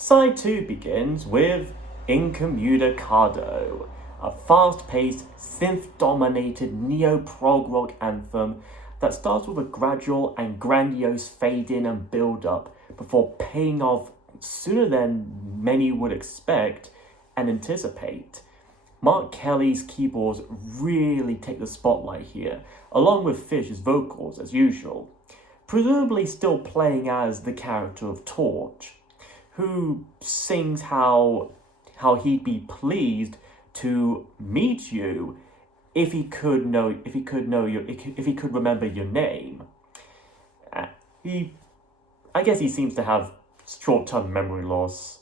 Side 2 begins with Incommunicado, a fast-paced, synth-dominated neo-prog rock anthem that starts with a gradual and grandiose fade-in and build-up before paying off sooner than many would expect and anticipate. Mark Kelly's keyboards really take the spotlight here, along with Fish's vocals as usual, presumably still playing as the character of Torch, who sings how he'd be pleased to meet you if he could remember your name. I guess he seems to have short-term memory loss.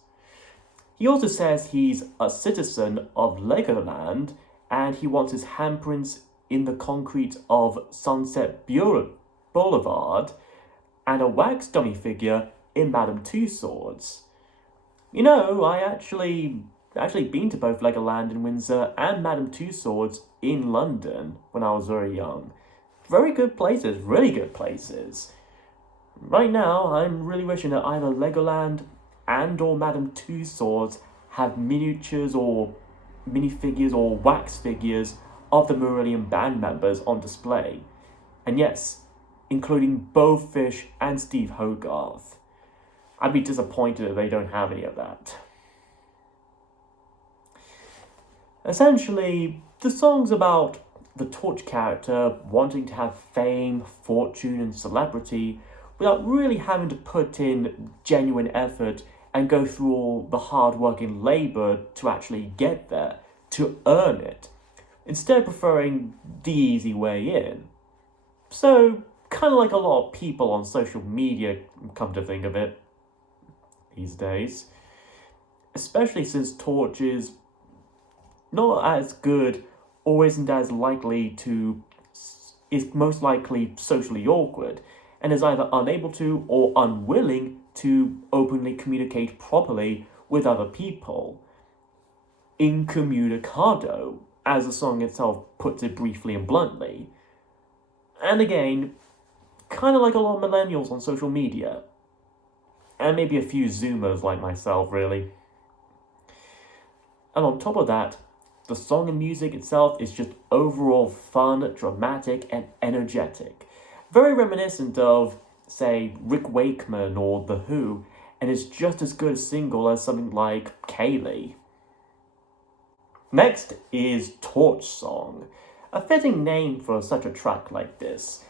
He also says he's a citizen of Legoland and he wants his handprints in the concrete of Sunset Boulevard and a wax dummy figure in Madame Tussauds. You know, I actually been to both Legoland in Windsor and Madame Tussauds in London when I was very young. Very good places, really good places. Right now, I'm really wishing that either Legoland and or Madame Tussauds have miniatures or minifigures or wax figures of the Marillion band members on display. And yes, including both Fish and Steve Hogarth. I'd be disappointed if they don't have any of that. Essentially, the song's about the Torch character wanting to have fame, fortune, and celebrity without really having to put in genuine effort and go through all the hard work and labour to actually get there, to earn it, instead preferring the easy way in. So, kind of like a lot of people on social media, come to think of it, these days. Especially since Torch is not as good or isn't as likely to, is most likely socially awkward, and is either unable to or unwilling to openly communicate properly with other people. Incommunicado, as the song itself puts it briefly and bluntly. And again, kind of like a lot of millennials on social media. And maybe a few Zoomers like myself, really. And on top of that, the song and music itself is just overall fun, dramatic, and energetic. Very reminiscent of, say, Rick Wakeman or The Who, and is just as good a single as something like Kaylee. Next is Torch Song, a fitting name for such a track like this.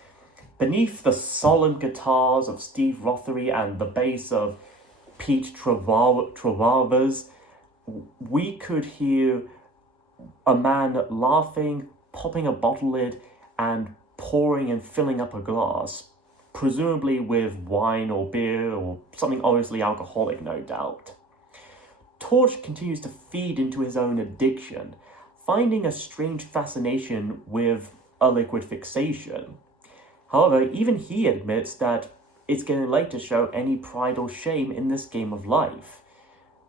Beneath the solemn guitars of Steve Rothery and the bass of Pete Travavas, we could hear a man laughing, popping a bottle lid, and pouring and filling up a glass, presumably with wine or beer or something obviously alcoholic, no doubt. Torch continues to feed into his own addiction, finding a strange fascination with a liquid fixation. However, even he admits that it's getting late to show any pride or shame in this game of life.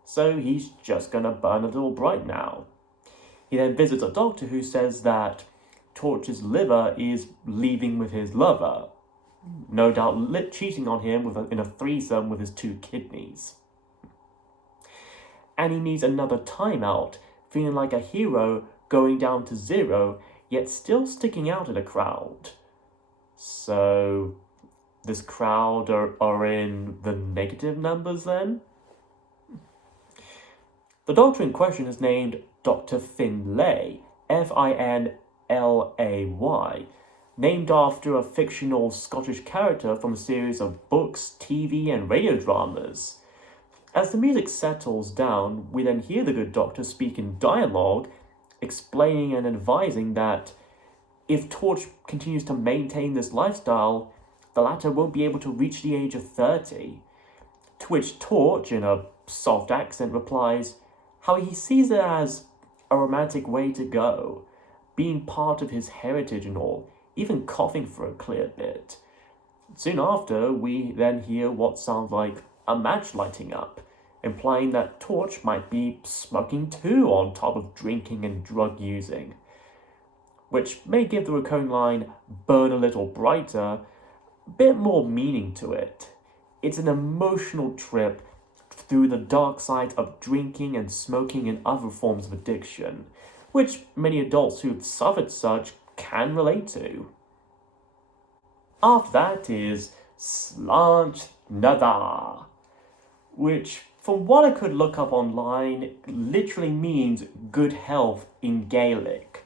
So he's just gonna burn a little bright now. He then visits a doctor who says that Torch's liver is leaving with his lover, no doubt cheating on him in a threesome with his 2 kidneys. And he needs another timeout, feeling like a hero going down to 0, yet still sticking out in a crowd. So, this crowd are in the negative numbers then? The doctor in question is named Dr. Finlay, Finlay, named after a fictional Scottish character from a series of books, TV, and radio dramas. As the music settles down, we then hear the good doctor speak in dialogue, explaining and advising that if Torch continues to maintain this lifestyle, the latter won't be able to reach the age of 30. To which Torch, in a soft accent, replies how he sees it as a romantic way to go, being part of his heritage and all, even coughing for a clear bit. Soon after, we then hear what sounds like a match lighting up, implying that Torch might be smoking too on top of drinking and drug using, which may give the recurring line, burn a little brighter, a bit more meaning to it. It's an emotional trip through the dark side of drinking and smoking and other forms of addiction, which many adults who've suffered such can relate to. After that is Slanch Nada, which, from what I could look up online, literally means good health in Gaelic.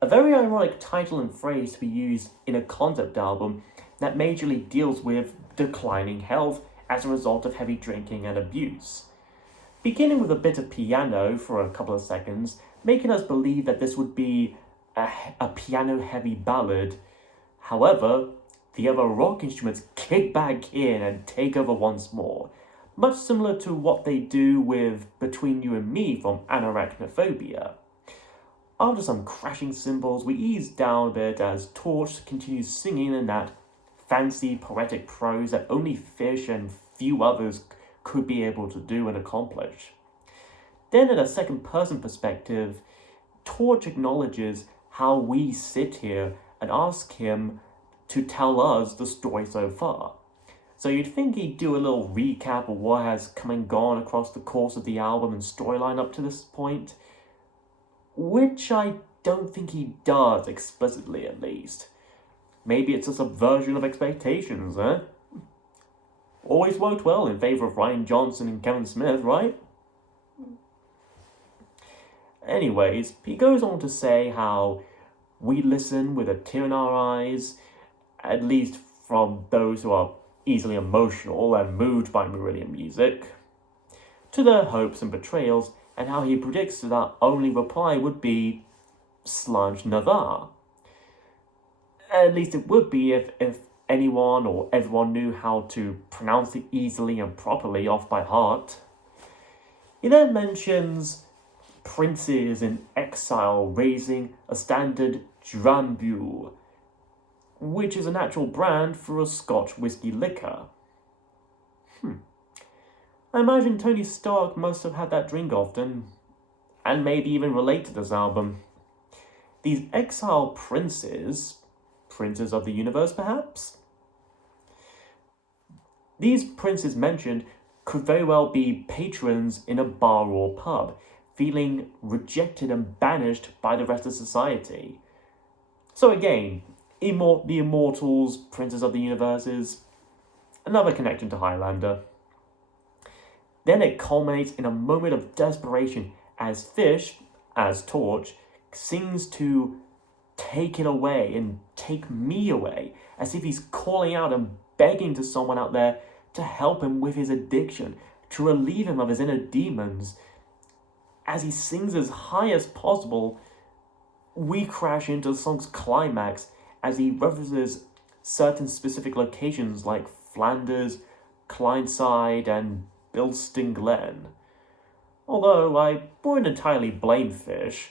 A very ironic title and phrase to be used in a concept album that majorly deals with declining health as a result of heavy drinking and abuse. Beginning with a bit of piano for a couple of seconds, making us believe that this would be a piano-heavy ballad. However, the other rock instruments kick back in and take over once more, much similar to what they do with Between You and Me from Anorak. After some crashing cymbals, we ease down a bit as Torch continues singing in that fancy poetic prose that only Fish and few others could be able to do and accomplish. Then in a second person perspective, Torch acknowledges how we sit here and ask him to tell us the story so far. So you'd think he'd do a little recap of what has come and gone across the course of the album and storyline up to this point, which I don't think he does explicitly, at least. Maybe it's a subversion of expectations, eh? Always worked well in favor of Ryan Johnson and Kevin Smith, right? Anyways, he goes on to say how we listen with a tear in our eyes, at least from those who are easily emotional and moved by Marillion music, to their hopes and betrayals, and how he predicts that our only reply would be Slanj Nadar. At least it would be if anyone or everyone knew how to pronounce it easily and properly off by heart. He then mentions princes in exile raising a standard Drambu, which is an actual brand for a Scotch whisky liquor. I imagine Tony Stark must have had that drink often, and maybe even relate to this album. These exile princes of the universe perhaps? These princes mentioned could very well be patrons in a bar or pub, feeling rejected and banished by the rest of society. So again, the immortals, princes of the universes, another connection to Highlander. Then it culminates in a moment of desperation as Fish, as Torch, sings to take it away and take me away, as if he's calling out and begging to someone out there to help him with his addiction, to relieve him of his inner demons. As he sings as high as possible, we crash into the song's climax as he references certain specific locations like Flanders, Clydeside, and Bilston Glen. Although I wouldn't entirely blame Fish.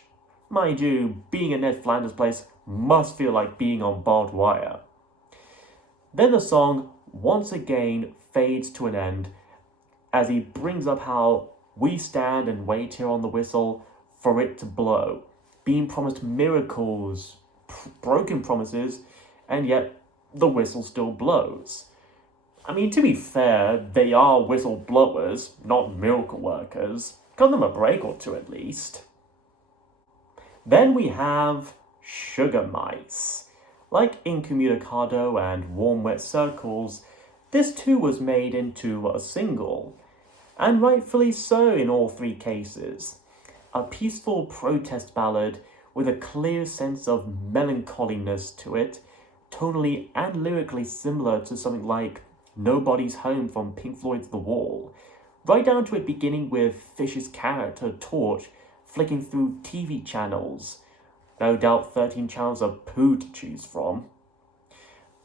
Mind you, being in Ned Flanders' place must feel like being on barbed wire. Then the song once again fades to an end as he brings up how we stand and wait here on the whistle for it to blow, being promised miracles, broken promises, and yet the whistle still blows. I mean, to be fair, they are whistle blowers, not miracle workers. Cut them a break or two at least. Then we have Sugar Mice. Like Incommunicado and Warm Wet Circles, this too was made into a single, and rightfully so in all three cases. A peaceful protest ballad with a clear sense of melancholiness to it, tonally and lyrically similar to something like Nobody's Home from Pink Floyd's The Wall, right down to it beginning with Fish's character, Torch, flicking through TV channels, no doubt 13 channels of poo to choose from,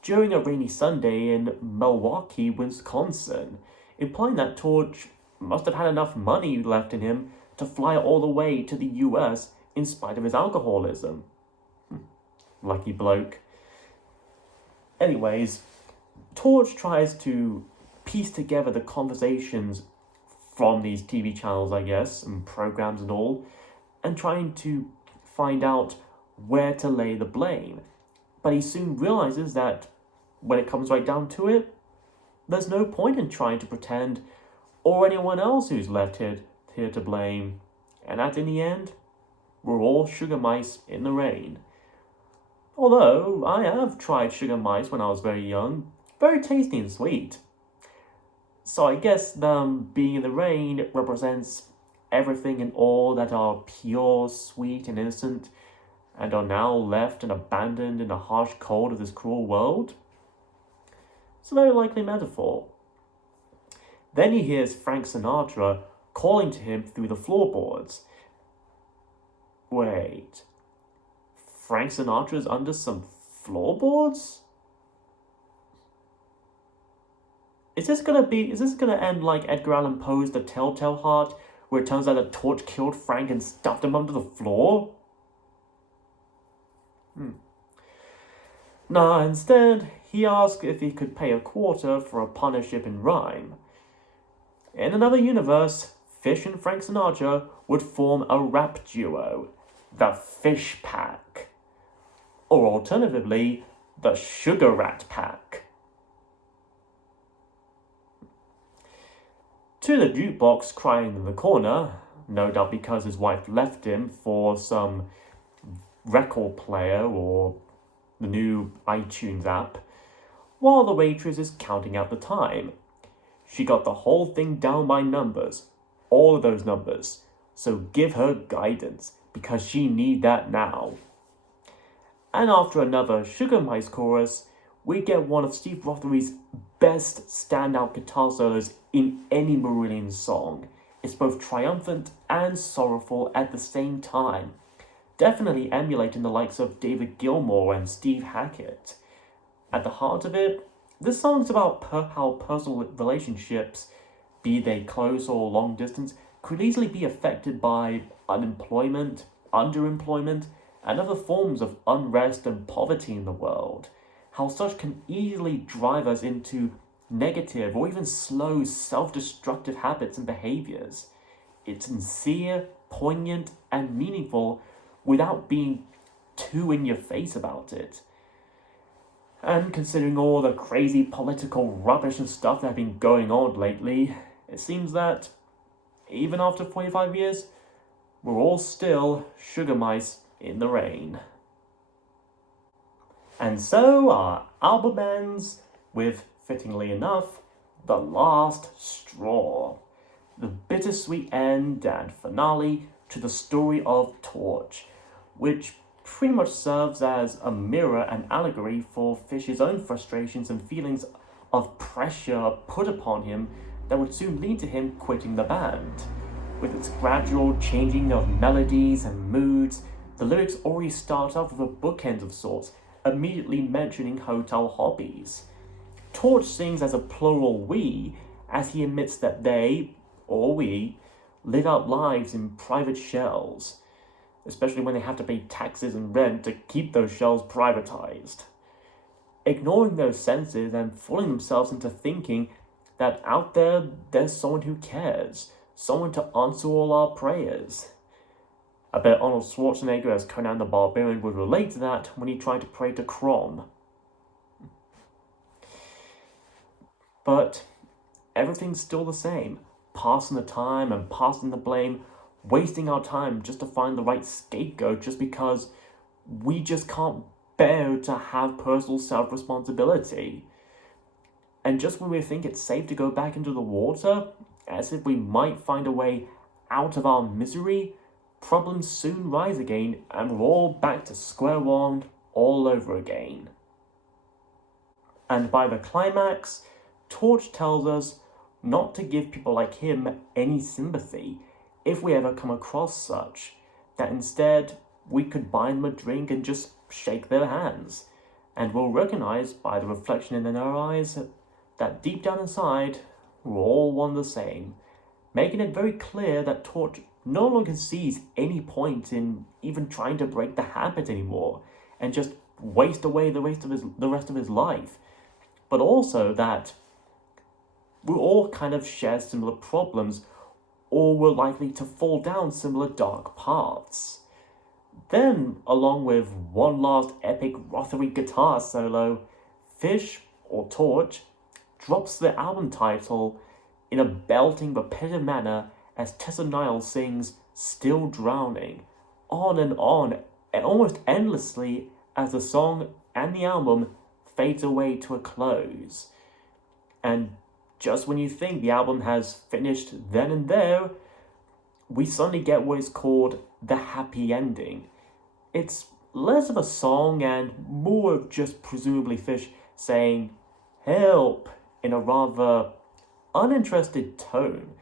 during a rainy Sunday in Milwaukee, Wisconsin, implying that Torch must have had enough money left in him to fly all the way to the US in spite of his alcoholism. Lucky bloke. Anyways, Torch tries to piece together the conversations from these TV channels, I guess, and programs and all, and trying to find out where to lay the blame. But he soon realizes that when it comes right down to it, there's no point in trying to pretend or anyone else who's left here to blame. And that in the end, we're all sugar mice in the rain. Although I have tried sugar mice when I was very young, very tasty and sweet. So I guess them being in the rain represents everything and all that are pure, sweet, and innocent, and are now left and abandoned in the harsh cold of this cruel world. It's a very likely metaphor. Then he hears Frank Sinatra calling to him through the floorboards. Wait, Frank Sinatra's under some floorboards? Is this gonna end like Edgar Allan Poe's The Telltale Heart, where it turns out a torch killed Frank and stuffed him under the floor? Nah, instead, he asked if he could pay a quarter for a partnership in rhyme. In another universe, Fish and Frank Sinatra would form a rap duo, the Fish Pack. Or alternatively, the Sugar Rat Pack. To the jukebox crying in the corner, no doubt because his wife left him for some record player or the new iTunes app, while the waitress is counting out the time. She got the whole thing down by numbers, all of those numbers, so give her guidance, because she need that now. And after another Sugar Mice chorus, we get one of Steve Rothery's best standout guitar solos in any Marillion song. It's both triumphant and sorrowful at the same time, definitely emulating the likes of David Gilmour and Steve Hackett. At the heart of it, this song's about how personal relationships, be they close or long distance, could easily be affected by unemployment, underemployment, and other forms of unrest and poverty in the world. How such can easily drive us into negative or even slow self-destructive habits and behaviors. It's sincere, poignant, and meaningful without being too in your face about it. And considering all the crazy political rubbish and stuff that have been going on lately, it seems that even after 45 years, we're all still sugar mice in the rain. And so our album ends with, fittingly enough, The Last Straw, the bittersweet end and finale to the story of Torch, which pretty much serves as a mirror and allegory for Fish's own frustrations and feelings of pressure put upon him that would soon lead to him quitting the band. With its gradual changing of melodies and moods, the lyrics already start off with a bookend of sorts, immediately mentioning hotel hobbies. Torch sings as a plural we, as he admits that they, or we, live out lives in private shells, especially when they have to pay taxes and rent to keep those shells privatized. Ignoring those senses and fooling themselves into thinking that out there, there's someone who cares, someone to answer all our prayers. I bet Arnold Schwarzenegger as Conan the Barbarian would relate to that when he tried to pray to Crom. But everything's still the same, passing the time and passing the blame, wasting our time just to find the right scapegoat just because we just can't bear to have personal self-responsibility. And just when we think it's safe to go back into the water, as if we might find a way out of our misery, problems soon rise again and we're all back to square one all over again. And by the climax, Torch tells us not to give people like him any sympathy if we ever come across such, that instead we could buy them a drink and just shake their hands, and we'll recognize by the reflection in their eyes that deep down inside we're all one the same, making it very clear that Torch no longer sees any point in even trying to break the habit anymore and just waste away the rest of his life, but also that we all kind of share similar problems, or we're likely to fall down similar dark paths. Then, along with one last epic Rothery guitar solo, Fish, or Torch, drops the album title in a belting, repetitive manner as Tessa Niles sings Still Drowning, on and almost endlessly as the song and the album fades away to a close. And just when you think the album has finished then and there, we suddenly get what is called the happy ending. It's less of a song and more of just presumably Fish saying help in a rather uninterested tone,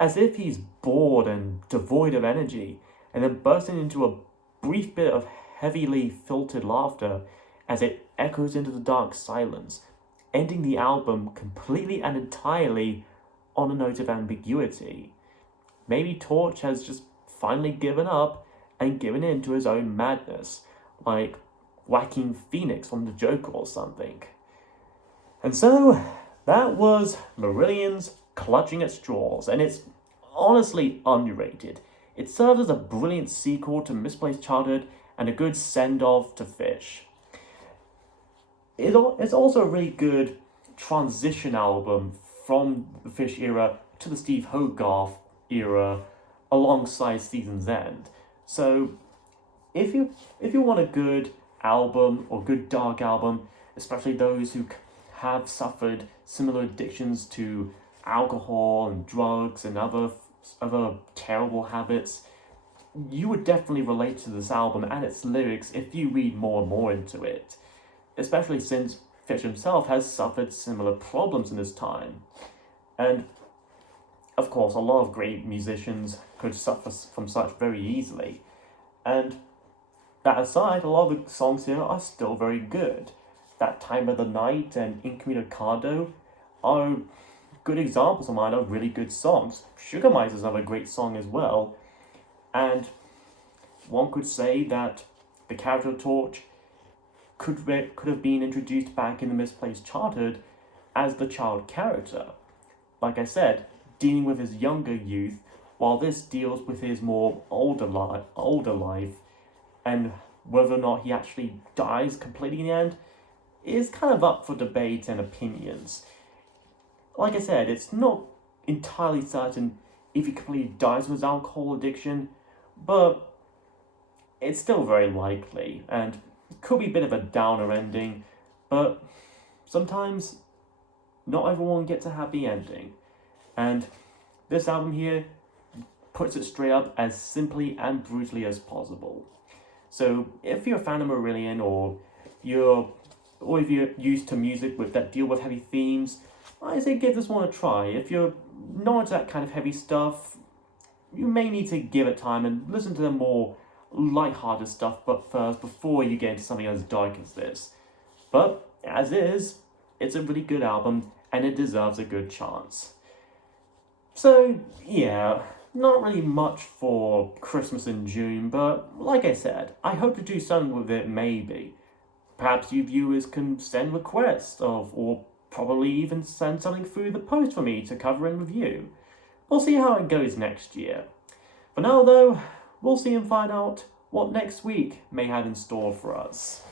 as if he's bored and devoid of energy, and then bursting into a brief bit of heavily filtered laughter as it echoes into the dark silence, ending the album completely and entirely on a note of ambiguity. Maybe Torch has just finally given up and given in to his own madness, like Joaquin Phoenix from the Joker or something. And so, that was Marillion's Clutching at Straws, and it's honestly underrated. It serves as a brilliant sequel to Misplaced Childhood and a good send-off to Fish. It's also a really good transition album from the Fish era to the Steve Hogarth era alongside Season's End. So if you want a good album or good dark album, especially those who have suffered similar addictions to alcohol and drugs and other terrible habits, you would definitely relate to this album and its lyrics if you read more and more into it, especially since Fish himself has suffered similar problems in his time. And of course, a lot of great musicians could suffer from such very easily. And that aside, a lot of the songs here are still very good. That Time of the Night and Incommunicado are good examples of mine of really good songs. Sugar Mice is another great song as well. And one could say that the character Torch could have been introduced back in the Misplaced Childhood as the child character. Like I said, dealing with his younger youth, while this deals with his more older life, and whether or not he actually dies completely in the end is kind of up for debate and opinions. Like I said, it's not entirely certain if he completely dies of his alcohol addiction, but it's still very likely, and it could be a bit of a downer ending, but sometimes not everyone gets a happy ending. And this album here puts it straight up as simply and brutally as possible. So if you're a fan of Marillion, or if you're used to music that deal with heavy themes, I say give this one a try. If you're not into that kind of heavy stuff, you may need to give it time and listen to the more light-hearted stuff before you get into something as dark as this. But as is, it's a really good album and it deserves a good chance. So yeah, not really much for Christmas in June, but like I said, I hope to do something with it maybe. Perhaps you viewers can send requests or probably even send something through the post for me to cover and review. We'll see how it goes next year. For now though, we'll see and find out what next week may have in store for us.